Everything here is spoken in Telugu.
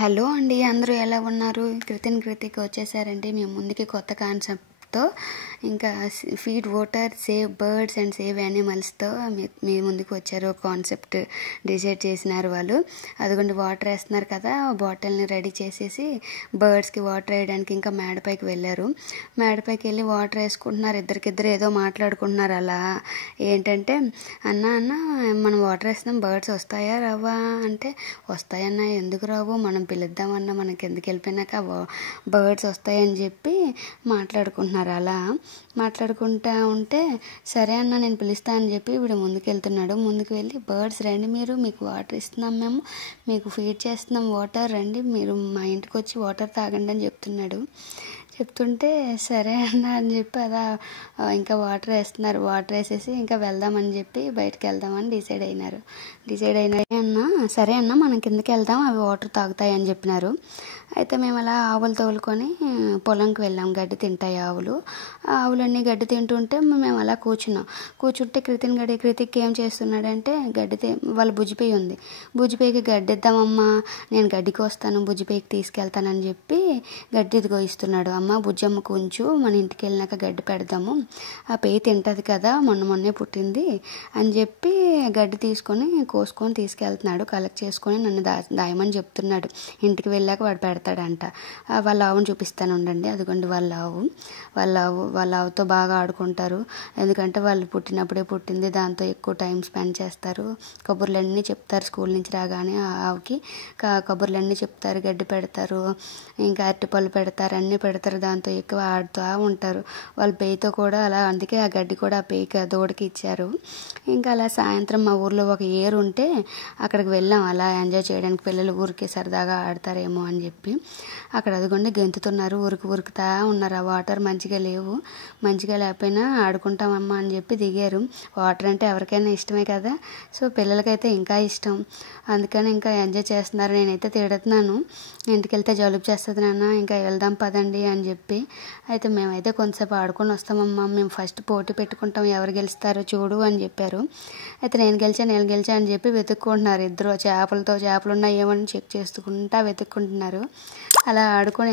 హలో అండి, అందరూ ఎలా ఉన్నారు? కృతిక్ వచ్చేసారండి మీ ముందుకి కొత్త కాన్సెప్ట్తో. ఇంకా feed water, save birds and save యానిమల్స్తో మీ ముందుకు వచ్చారు. కాన్సెప్ట్ డిసైడ్ చేసినారు వాళ్ళు. అదిగోండి వాటర్ వేస్తున్నారు కదా, బాటిల్ని రెడీ చేసేసి బర్డ్స్కి వాటర్ వేయడానికి ఇంకా మేడపైకి వెళ్ళారు. మేడపైకి వెళ్ళి వాటర్ వేసుకుంటున్నారు. ఇద్దరికిద్దరు ఏదో మాట్లాడుకుంటున్నారు. అలా ఏంటంటే, అన్న మనం వాటర్ వేస్తున్నాం, బర్డ్స్ వస్తాయా రావా అంటే, వస్తాయన్నా, ఎందుకు రావు, మనం పిలుద్దామన్నా మనకి ఎందుకు వెళ్ళిపోయినాక బర్డ్స్ వస్తాయని చెప్పి మాట్లాడుకుంటున్నారు. అలా మాట్లాడుకుంటా ఉంటే, సరే అన్న నేను పిలుస్తా అని చెప్పి వీడు ముందుకు వెళ్తున్నాడు. ముందుకు వెళ్ళి, బర్డ్స్ రండి, మీకు వాటర్ ఇస్తున్నాం, మేము మీకు ఫీడ్ చేస్తున్నాం, వాటర్ రండి, మీరు మా ఇంటికి వచ్చి వాటర్ తాగండి అని చెప్తున్నాడు. చెప్తుంటే సరే అన్న అని చెప్పి అలా ఇంకా వాటర్ వేస్తున్నారు. వాటర్ వేసేసి ఇంకా వెళ్దామని చెప్పి బయటకు వెళ్దామని డిసైడ్ అయినారు. అన్న సరే అన్న మనం కిందకి వెళ్దాం, అవి వాటర్ తాగుతాయి అని చెప్పినారు. అయితే మేము అలా ఆవులు తోలుకొని పొలంకి వెళ్ళాం. గడ్డి తింటాయి ఆవులు. ఆవులన్నీ గడ్డి తింటుంటే మేము అలా కూర్చుంటే కృతిక్ ఏం చేస్తున్నాడంటే, వాళ్ళ బుజ్జిపేయి ఉంది, బుజ్జిపేయికి గడ్డి ఇద్దామమ్మా, నేను గడ్డికి వస్తాను, బుజ్జిపేయికి తీసుకెళ్తానని చెప్పి గడ్డి ఇదిగో ఇస్తున్నాడు. అమ్మ బుజ్జమ్మకు ఉంచు, మన ఇంటికి వెళ్ళినాక గడ్డి పెడదాము, ఆ పేయి తింటుంది కదా, మొన్నే పుట్టింది అని చెప్పి గడ్డి కోసుకొని తీసుకెళ్తున్నాడు. కలెక్ట్ చేసుకొని నన్ను దాయమని చెప్తున్నాడు. ఇంటికి వెళ్ళాక వాడు పెడతాడంట. వాళ్ళ ఆవును చూపిస్తాను ఉండండి. అదిగోండి వాళ్ళ ఆవుతో బాగా ఆడుకుంటారు. ఎందుకంటే వాళ్ళు పుట్టినప్పుడే పుట్టింది, దాంతో ఎక్కువ టైం స్పెండ్ చేస్తారు. కబుర్లన్నీ చెప్తారు. స్కూల్ నుంచి రాగానే ఆ ఆవుకి కబుర్లన్నీ చెప్తారు, గడ్డి పెడతారు, ఇంకా అరటిపళ్ళు పెడతారు, అన్నీ పెడతారు. దాంతో ఎక్కువ ఆడుతూ ఉంటారు. వాళ్ళ పేయితో కూడా అలా, అందుకే ఆ గడ్డి కూడా ఆ పేయికి దూడకి ఇచ్చారు. ఇంకా అలా సాయంత్రం మా ఊర్లో ఒక ఏరు ఉంటే అక్కడికి వెళ్ళాం. అలా ఎంజాయ్ చేయడానికి, పిల్లలు ఊరికి సరదాగా ఆడతారేమో అని చెప్పి. అక్కడ అదిగోండి గెంతుతున్నారు, ఉరుకుతా ఉన్నారు. ఆ వాటర్ మంచిగా లేవు, మంచిగా లేకపోయినా ఆడుకుంటామమ్మా అని చెప్పి దిగారు. వాటర్ అంటే ఎవరికైనా ఇష్టమే కదా, సో పిల్లలకైతే ఇంకా ఇష్టం. అందుకని ఇంకా ఎంజాయ్ చేస్తున్నారు. నేనైతే తిడుతున్నాను, ఇంటికి వెళ్తే జలుబు చేస్తుంది నాన్న, ఇంకా వెళ్దాం పదండి అని చెప్పి. అయితే మేమైతే కొంతసేపు ఆడుకొని వస్తామమ్మా, మేము ఫస్ట్ పోటీ పెట్టుకుంటాం, ఎవరు గెలుస్తారో చూడు అని చెప్పారు. అయితే నేను గెలిచా అని చెప్పి వెతుక్కుంటున్నారు. ఇద్దరు చేపలు ఉన్నాయేమో అని చెక్ చేసుకుంటా వెతుక్కుంటున్నారు. అలా ఆడుకొని